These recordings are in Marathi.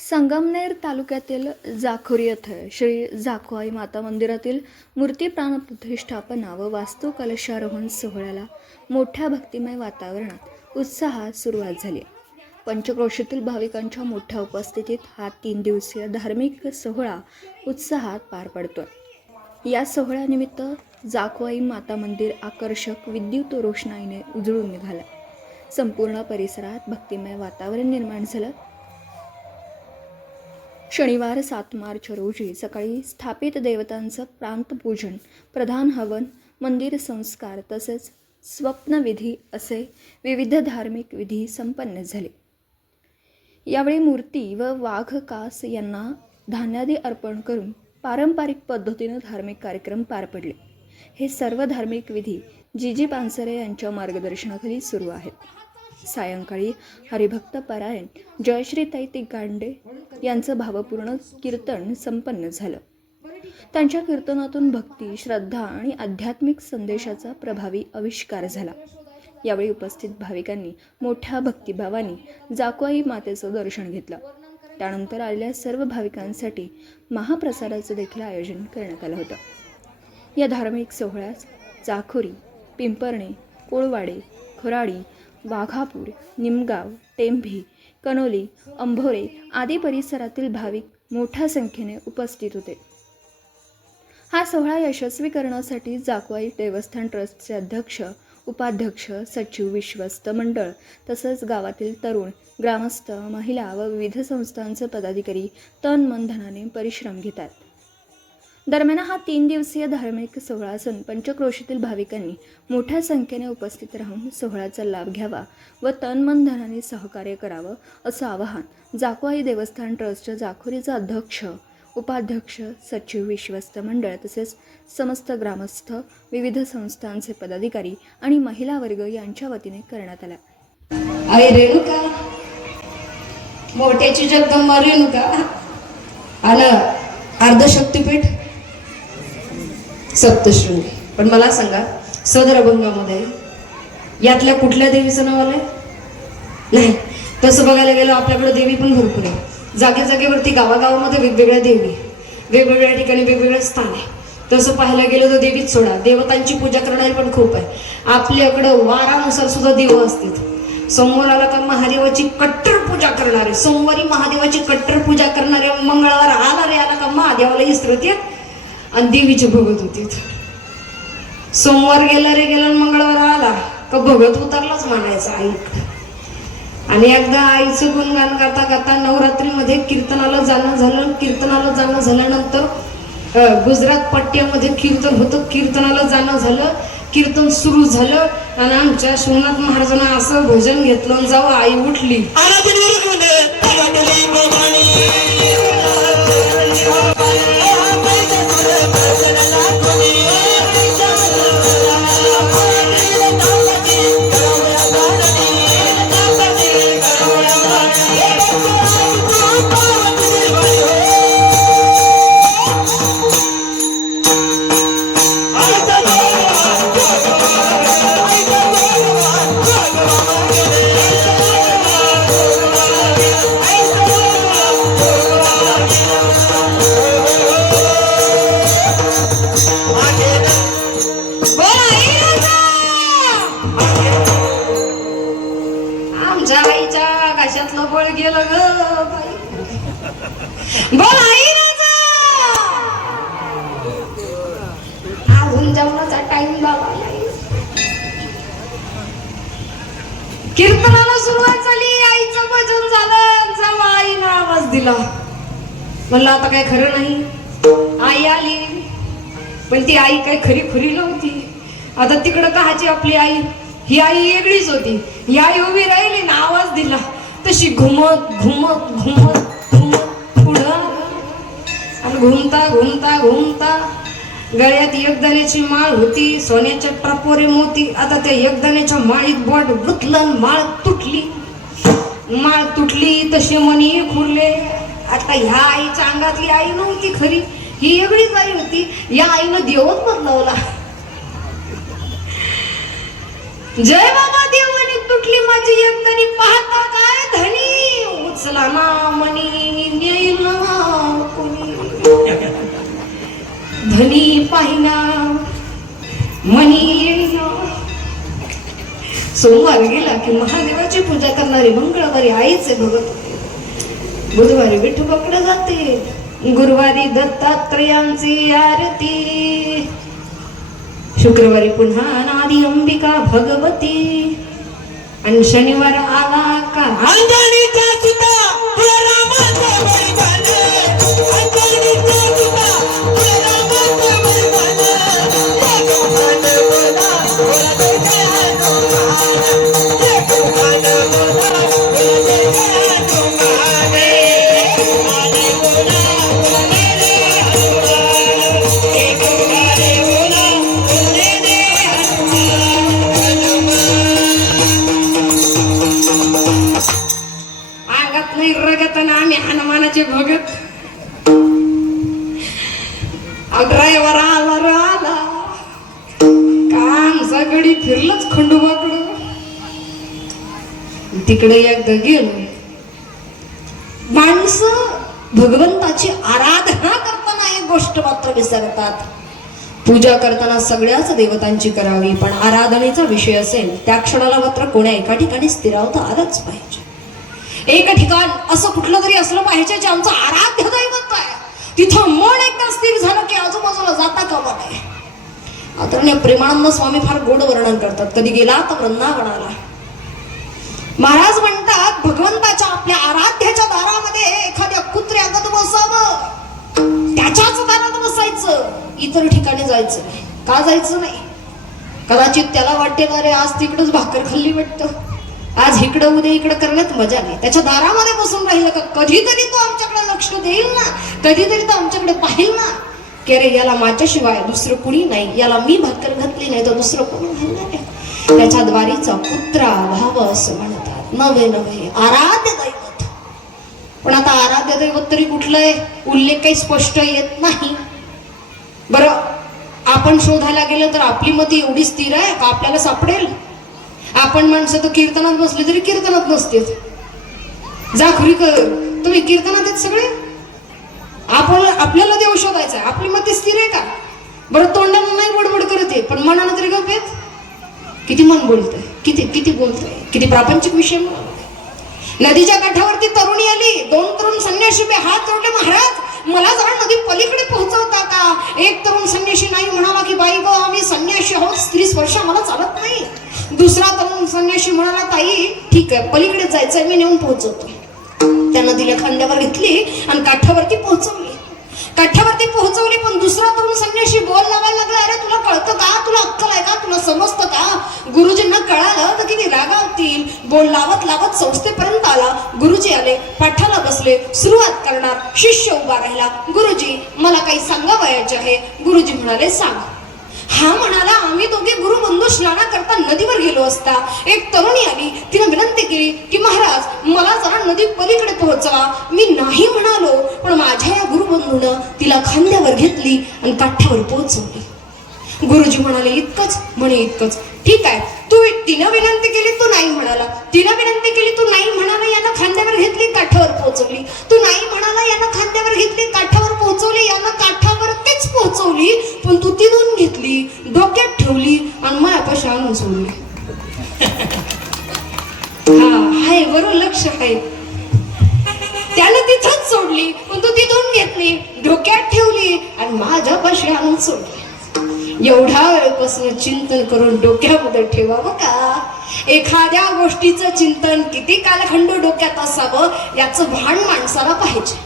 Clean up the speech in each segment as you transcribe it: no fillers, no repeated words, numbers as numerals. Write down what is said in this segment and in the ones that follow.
संगमनेर तालुक्यातील जाखोरी येथे श्री जाखोई माता मंदिरातील मूर्ती प्राणप्रतिष्ठापना व वास्तू कलशारोहण सोहळ्याला मोठ्या भक्तिमय वातावरणात उत्साहात सुरुवात झाली. पंचक्रोशीतील भाविकांच्या मोठ्या उपस्थितीत हा 3 दिवसीय धार्मिक सोहळा उत्साहात पार पडतोय. या सोहळ्यानिमित्त जाखोई माता मंदिर आकर्षक विद्युत रोषणाईने उजळून निघालं. संपूर्ण परिसरात भक्तिमय वातावरण निर्माण झालं. शनिवार 7 मार्च रोजी सकाळी स्थापित देवतांचं प्रांतपूजन, प्रधान हवन, मंदिर संस्कार तसेच स्वप्नविधी असे विविध धार्मिक विधी संपन्न झाले. यावेळी मूर्ती व वाघ कास यांना धान्यादी अर्पण करून पारंपरिक पद्धतीने धार्मिक कार्यक्रम पार पडले. हे सर्व धार्मिक विधी जीजी पानसरे यांच्या मार्गदर्शनाखाली सुरू आहेत. सायंकाळी हरिभक्त परायण जयश्री ताई गांडे यांचं भावपूर्ण कीर्तन संपन्न झालं. त्यांच्या कीर्तनातून भक्ती, श्रद्धा आणि आध्यात्मिक संदेशाचा प्रभावी आविष्कार झाला. यावेळी उपस्थित भाविकांनी मोठ्या भक्तिभावाने जाखोई मातेचं दर्शन घेतलं. त्यानंतर आलेल्या सर्व भाविकांसाठी महाप्रसादाचं देखील आयोजन करण्यात आलं होतं. या धार्मिक सोहळ्यास जाखोरी, पिंपरणे, कोळवाडे, खोराडी, वाघापूर, निमगाव, टेंभी, कनोली, अंभोरे आदी परिसरातील भाविक मोठ्या संख्येने उपस्थित होते. हा सोहळा यशस्वी करण्यासाठी जाखोई देवस्थान ट्रस्टचे अध्यक्ष, उपाध्यक्ष, सचिव, विश्वस्त मंडळ तसंच गावातील तरुण, ग्रामस्थ, महिला व विविध संस्थांचे पदाधिकारी तन मन धनाने परिश्रम घेतात. दरम्यान हा 3 दिवसीय धार्मिक सोहळा असून पंचक्रोशीतील भाविकांनी मोठ्या संख्येने उपस्थित राहून सोहळ्याचा लाभ घ्यावा व तन मन धनाने सहकार्य करावं असं आवाहन जाखोई देवस्थान ट्रस्टच्या जाखोरीचा अध्यक्ष, उपाध्यक्ष, सचिव, विश्वस्त मंडळ तसेच समस्त ग्रामस्थ, विविध संस्थांचे पदाधिकारी आणि महिला वर्ग यांच्या वतीने करण्यात आला. आई रेणुका, मोठ्याची जगदंबा रेणुका आणि अर्धशक्तीपीठ सप्तशृंगी. पण मला सांगा, सदर अभंगामध्ये यातल्या कुठल्या देवीचं नाव आलंय? नाही. तसं बघायला गेलं आपल्याकडे देवी पण भरपूर आहे. जागे जागेवरती गावागावामध्ये वेगवेगळ्या देवी, वेगवेगळ्या ठिकाणी वेगवेगळं स्थान आहे. तसं पाहायला गेलं तर देवीच सोडा, देवतांची पूजा करणारी पण खूप आहे. आपल्याकडं वारानुसार सुद्धा देव असतात. सोमवार आला का महादेवाची कट्टर पूजा करणारे, सोमवारी महादेवाची कट्टर पूजा करणारे, मंगळवार आला का महादेवाला इसरत येत आणि देवीचे भगत होते. सोमवार गेला रे गेला, मंगळवार आला का भगत उतरलाच मानायचा आईकडे. आणि एकदा आईचं गुणगान करता करता नवरात्रीमध्ये कीर्तनाला जाणं झाल्यानंतर गुजरात पट्ट्यामध्ये कीर्तन होतं. कीर्तनाला जाणं झालं, कीर्तन सुरू झालं आणि आमच्या शिवनाथ महाराजांना असं भजन घेतलं. जेव्हा आई उठली, गेलं ग अजून जेवणाचा टाइम झाला नाही. कीर्तनाला सुरुवात झाली, आईचं भजन झालं. जेव्हा आईनं आवाज दिला, म्हणलं आता काय खरं नाही. आई आली, पण ती आई काय खरी खुरी नव्हती. आता तिकडं कहाची आपली आई, ही आई वेगळीच होती. ही आई उभी राहिली ना, आवाज दिला तशी घुमत घुमत घुमत घुमत पुढं आणि घुमता गळ्यात एकदाण्याची माळ होती, सोन्याच्या टापोरे मोती. आता त्या एकदाण्याच्या माळीत बोट गुतलं, माळ तुटली तसे मनी खुरले. आता ह्या आईच्या अंगातली आई नव्हती खरी, ही वेगळीच आई होती. या आईनं देवच बदलावला. जय बाबा देवानी तुटली माझी एकदाणी, पाहता काय धनी उचला ना मनी नेईल ना कोणी धनी पाहिना मनी येईना. सोमवार गेला की महादेवाची पूजा करणारी मंगळवारी आईचे भगत होते, बुधवारी विठोबाकडे जाते, गुरुवारी दत्तात्रयांची आरती, शुक्रवारी पुन्हा नादी अंबिका भगवती, आणि शनिवार आला का अंजनीचा सुता तुला रामाचं बलिदान, अंजनीचा सुता तुला रामाचं बलिदान, एक उखाण बोला बोला जय जय हनुमान, एक उखाण बोला बोला जय जय हनुमान, आणि बोला बोला जय जय हनुमान, एक उखाण बोला बोला जय जय अंगात नाही रगत ना आम्ही हनुमानाचे भगत. ड्रायव्हर आला रे आला, काम सगळी फिरलंच खंडोबाकडं. तिकडे एकदा गेलो, माणसं भगवंताची आराधना करताना एक गोष्ट मात्र विसरतात. पूजा करताना सगळ्याच देवतांची करावी, पण आराधनेचा विषय असेल त्या क्षणाला मात्र कोण्या एका ठिकाणी स्थिरावता आलंच पाहिजे. एक ठिकाण असं कुठलं तरी असलं पाहिजे जे आमचं आराध्य दैवत आहे. तिथं मन एकदा स्थिर झालं की आजूबाजूला जाता कामा नये. आदरणीय प्रेमानंद स्वामी फार गोड वर्णन करतात. कधी गेला तर वृंदावनाला, महाराज म्हणतात भगवंताच्या आपल्या आराध्याच्या दारामध्ये एखाद्या कुत्र्यागत बसावं, त्याच्याच दारात बसायचं, इतर ठिकाणी जायचं नाही. का जायचं नाही? कदाचित त्याला वाटेल अरे आज तिकडच भाकर खाल्ली वाटतं, आज इकडं उद्या इकडं करण्यात मजा नाही. त्याच्या दारामध्ये बसून राहिलं का कधीतरी तो आमच्याकडे लक्ष देईल ना, कधीतरी तो आमच्याकडे पाहिल ना की अरे याला माझ्याशिवाय दुसरं कुणी नाही, याला मी भाकर घातली नाही तर दुसरं कोणी घालणार आहे. त्याच्या द्वारीचा पुत्रा भाव असं म्हणतात. नवे नवे आराध्य दैवत. पण आता आराध्य दैवत तरी कुठलं आहे उल्लेख काही स्पष्ट येत नाही. बरं आपण शोधायला गेलो तर आपली मती एवढी स्थिर आहे का आपल्याला सापडेल? आपण माणसं तर कीर्तनात बसले तरी कीर्तनात नसते. जा खुरी कर, तुम्ही कीर्तनात आहेत सगळे. आपल्याला देव शोधायचा आहे, आपली मती स्थिर आहे का? बरं तोंडानं नाही बडबड करत आहे, पण मनानं तरी गप येत. किती मन बोलतंय, किती किती बोलतंय, किती प्रापंचिक विषय. नदीच्या काठावरती तरुणी आली, 2 तरुण संन्यासी हात जोडले, महाराज मला जरा नदी पलीकडे पोहोचवता का? एक तरुण संन्यासी नाही म्हणाला की बाई गो आम्ही संन्यासी आहोत, स्त्री स्पर्श मला चालत नाही. दुसरा तरुण संन्यासी म्हणाला ताई ठीक आहे पलीकडे जायचंय, मी नेऊन पोहोचवतो. त्या नदीला खांद्यावर घेतली आणि काठावरती पोहोचवली. काठावरती पोहोचवली पण दुसरा तरुण संन्यासी बोल लावायला लागला, अरे तुला कळतं का, तुला अक्कल आहे का, तुला समजतं का? गुरुजींना कळालं तर किती रागावतील. बोल लावत लावत संस्थेपर्यंत आला. गुरुजी आले, पाठाला बसले, सुरुवात करणार. शिष्य उभा राहिला, गुरुजी मला काही सांगावयाचे आहे. गुरुजी म्हणाले सांग. हा म्हणाला आम्ही दोघे गुरुबंधू स्नानाकरता नदीवर गेलो असता एक तरुणी आली, तिने विनंती केली की महाराज मला जरा नदी पलीकडे पोहोचवा. मी नाही म्हणालो, पण माझ्या या गुरुबंधूनं तिला खांद्यावर घेतली आणि काठावर पोहोचवली. गुरुजी म्हणाले इतकंच? म्हणे इतकंच. ठीक आहे, तिनं विनंती केली तू नाही म्हणाला, तिनं विनंती केली तू नाही म्हणाला, यानं खांद्यावर घेतली काठावर पोहोचवली. तू नाही म्हणाला, यानं खांद्यावर घेतली काठावर पोहोचवली, यानं काठावरतीच पोहोचवली, पण तू तिथून घेतली, डोक्यात ठेवली आणि मायापाशी आणून सोडली. हा हाय बरोबर लक्ष आहे. त्यानं तिथंच सोडली, पण तू तिथून घेतली, डोक्यात ठेवली आणि माझ्यापाशी आणून सोडली. एवढा वेळपासून चिंतन करून डोक्यामध्ये ठेवावं का? एखाद्या गोष्टीचं चिंतन किती कालखंड डोक्यात असावं याचं भान माणसाला पाहिजे.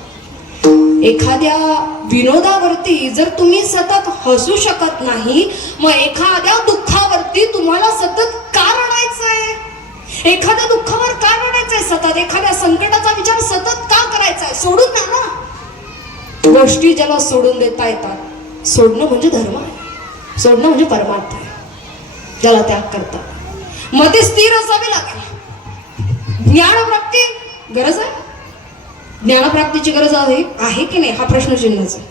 एखाद्या विनोदावरती जर तुम्ही सतत हसू शकत नाही, मग एखाद्या दुःखावरती तुम्हाला सतत का रडायचंय? एखाद्या दुःखावर का रडायचंय सतत? एखाद्या संकटाचा विचार सतत का करायचाय? सोडून द्या ना. गोष्टी ज्याला सोडून देता येतात, सोडणं म्हणजे धर्म आहे, सोडणं म्हणजे परमार्थ आहे. ज्याला त्याग करतात मध्ये स्थिर असावे लागेल. ज्ञानप्राप्ती गरज आहे, ज्ञानप्राप्तीची गरज आहे की नाही हा प्रश्नचिन्हच आहे.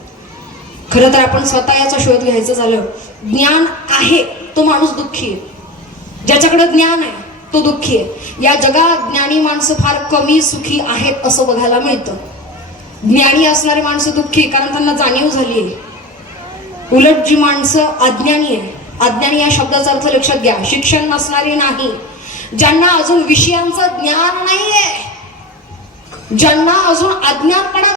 खरं तर आपण स्वतः याचा शोध घ्यायचं झालं, ज्ञान आहे तो माणूस दुःखी आहे. ज्याच्याकडे ज्ञान आहे तो दुःखी आहे. या जगात ज्ञानी माणसं फार कमी सुखी आहेत असं बघायला मिळतं. ज्ञानी असणारे माणसं दुःखी कारण त्यांना जाणीव झाली आहे. उलट जी माणसं अज्ञानी आहे, अज्ञानी या शब्दाचा अर्थ लक्षात घ्या, शिक्षण नसणारी नाही, ज्यांना अजून विषयांचं ज्ञान नाहीये, ज्यांना अजून अज्ञानपणा